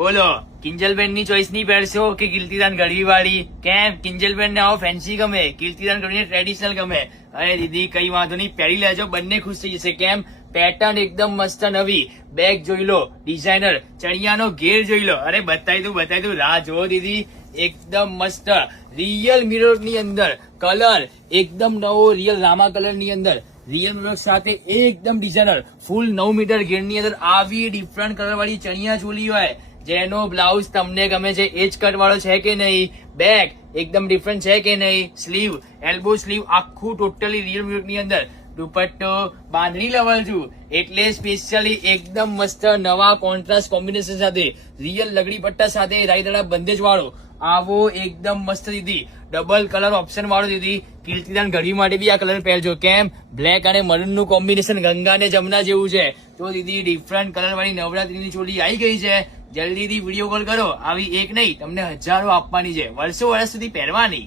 બોલો કિંજલબેન ની ચોઈસ ની પહેરશો કે કીર્તિદાન ગઢવી વાળી? કેમ કિંજલબેન ને આવો ફેન્સી ગમે, કીર્તિદાન ગઢવી ટ્રેડિશનલ ગમે? અરે દીદી કઈ વાંધો નહીં, પહેરી લેજો, બંને ખુશ થઈ જશે. કેમ પેટર્ન એકદમ મસ્ત નવી, બેગ જોઈ લો ડિઝાઇનર, ચણિયાનો ઘેર જોઈ લો. અરે બતાવી દઉં, રાહ જો દીદી. એકદમ મસ્ત રિયલ મિરર ની અંદર કલર એકદમ નવો, રિયલ રામા કલર ની અંદર રિયલ મિરર સાથે એકદમ ડિઝાઇનર ફૂલ 9 મીટર ઘેર ની અંદર આવી ડિફરન્ટ કલર વાળી ચણિયા ચોલી હોય, જેનો બ્લાઉઝ તમને ગમે છે એ જ કટ વાળો છે કે નહીં, બેક એકદમ ડિફરન્ટ છે કે નહીં, સ્લીવ એલ્બો સ્લીવ આખું ટોટલી રિયલ મિરર ની અંદર, દુપટ્ટો બાંધણી લેવલ છું, એટલે સ્પેશિયલી એકદમ મસ્ત નવા કોન્ટ્રાસ્ટ કોમ્બિનેશન સાથે રિયલ લગડી પટ્ટા સાથે રાઈદડા બંદેજ વાળો આવો એકદમ મસ્ત દીદી, ડબલ કલર ઓપ્શન વાળો દીદી. કીર્તિદાન ગઢવી માટે બી આ કલર પહેરજો. કેમ બ્લેક અને મરૂન નું કોમ્બિનેશન ગંગા ને જમના જેવું છે. તો દીદી ડિફરન્ટ કલર વાળી નવરાત્રીની ચોલી આવી ગઈ છે, જલ્દીથી વિડીયો કોલ કરો. આવી એક નહીં તમને હજારો આપવાની છે, વર્ષો વર્ષ સુધી પહેરવાની.